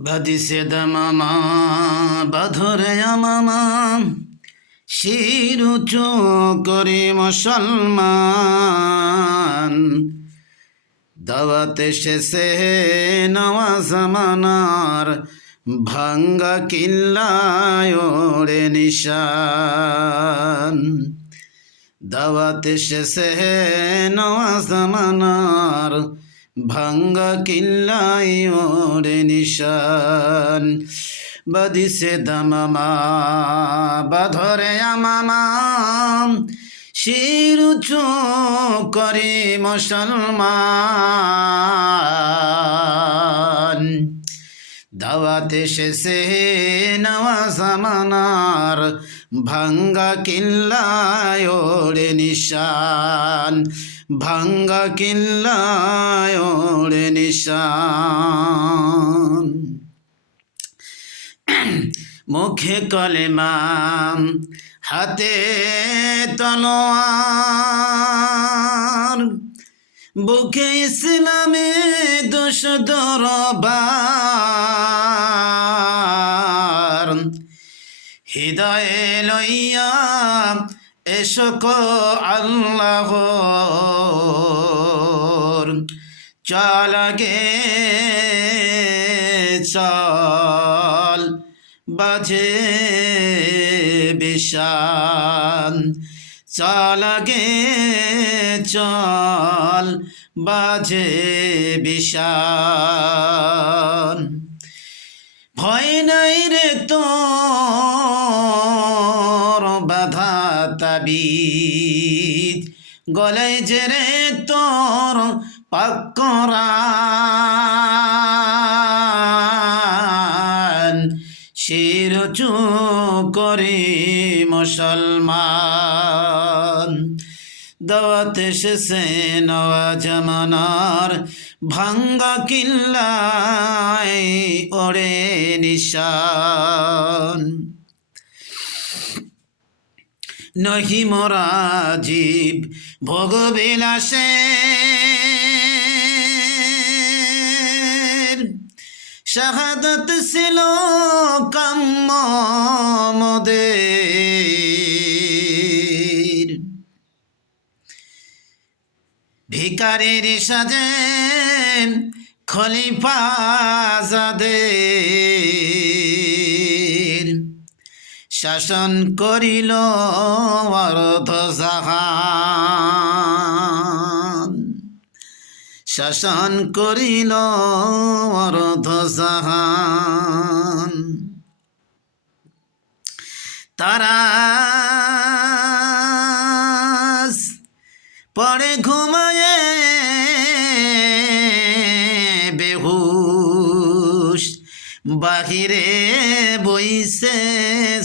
বাদিছে দামামা বাধরে মামা শির উঁচু করে মুসলমান দাওয়াত এসেছে নওয়া জামানার ভাঙ্গা কিল্লায় ওড়ে নিশান দাওয়াত এসেছে নওয়া জামানার ভাঙ্গা কিল্লায় ওড়ে নিশান বাদিছে দামামা বাধরে মামা শির উঁচু করে মুসলমান দাওয়াত এসেছে নওয়া জামানার ভাঙ্গা কিল্লায় ওড়ে নিশান ভাঙ্গা কিল্লায় ওড়ে নিশান মুখে কলেমা হাতে তলোয়ার বুকে ইসলামে দোষ দরবার হৃদয়ে লইয়া এসক আল্লাহর চল গে চল বাজে বিশান চল গে চল বাজে বিশান ভয় নাই রে তোর বাধা তাবিজ গলায় যে রে তোর পাকরান শির উঁচু করে মুসলমান দাওয়াত এসেছে নওয়া জামানার ভাঙ্গা কিল্লায় ওড়ে নিশান নহি মোরা জীব ভোগ বিলাসে শাহাদত ছিল কাম্য মোদের ভিকারির সাজে খলিফা যাদের শাসন করিল অর্ধ জাহান শাসন করিল অর্ধ জাহান তারা পড়ে ঘুমায়ে বেহুশ বাহিরে বইছে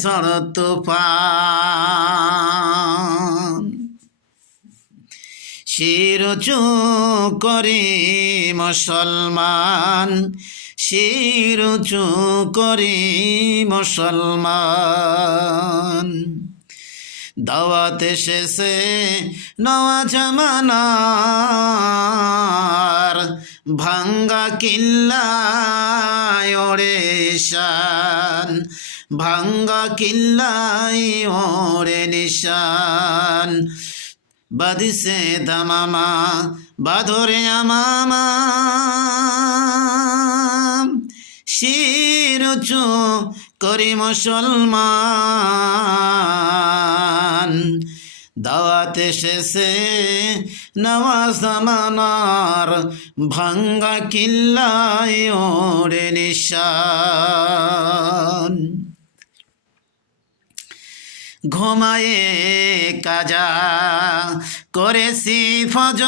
ঝড় তুফান শির উঁচু করে মুসলমান শির উঁচু করে মুসলমান দাওয়াত এসেছে নওয়া জামানার ভাঙ্গা কিল্লায় ওড়ে নিশান ভাঙ্গা কিল্লায় ওড়ে নিশান বাদিছে দামামা বাধরে মামা শির উঁচু করি মুসলমান দাওয়াত এসেছে নওয়া জামানার ভাঙ্গা কিল্লায় ওড়ে নিশান ঘুমায়ে কাজা করেছি ফজর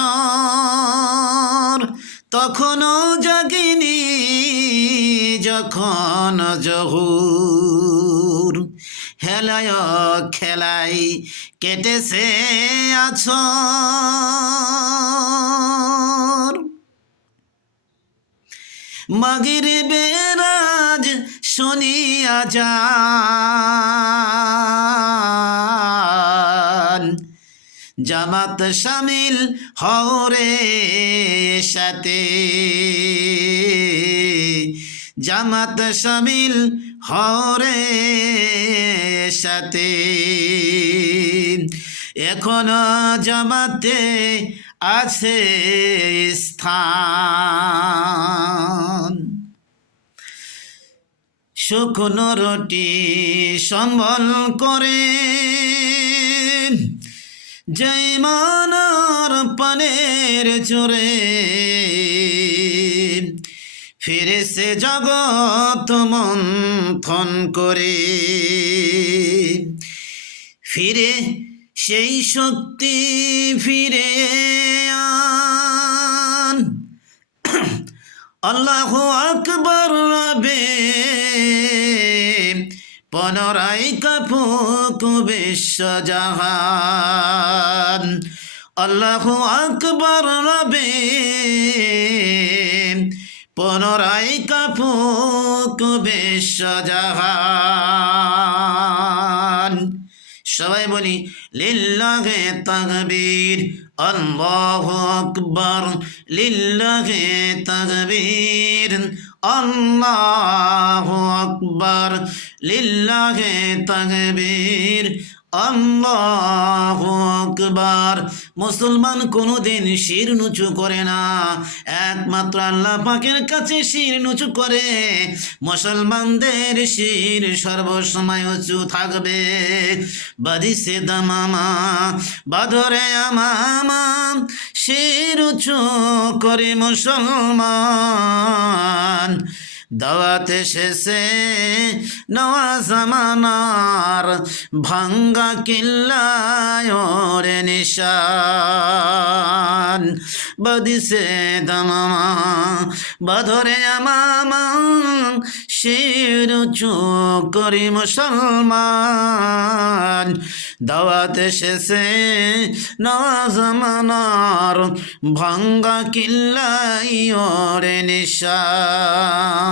তখনও জাগিনি যখন জহুর হেলায় খেলাই কেটেছে আছর মাগরিবের আজ শুনিয়া যান জামাত শামিল হও রে সাথে জামাত শামিল হরে সাথে এখনো জামাতে আছে স্থান। শুকনো রুটি সম্বল করে জয় মানার পানের জোরে ফিরে সে জগৎ মন্থন করে ফিরে সেই শক্তি ফিরে আন। আল্লাহু আকবার রবে পুনরায় কাঁপুক বিশ্বজাহান। আল্লাহু আকবার রবে পুনরায় কাঁপুক বিশ্বজাহান। সবাই বলি লিল্লাহে তাকবীর, আল্লাহু আকবার, লিল্লাহে তাকবীর, আল্লাহু আকবার, লিল্লাহে তাকবীর, আল্লাহু আকবার। মুসলমান কোনোদিন শির নুচু করে না, একমাত্র আল্লাহ পাকের কাছে শির নুচু করে। মুসলমানদের শির সর্বসময় উঁচু থাকবে। বাদিসে দামামা বাদরে আমামা শির উঁচু করে মুসলমান। দাওয়াত শেষে নয়া জামানার ভাঙ্গা কিল্লায় ওরে নিশান। বাদিসে দামামা বাদরে আমামা শির উঁচু করি মুসলমান। দাওয়াত শেষে নয়া জামানার ভাঙ্গা কিল্লাই ওরে নিশান।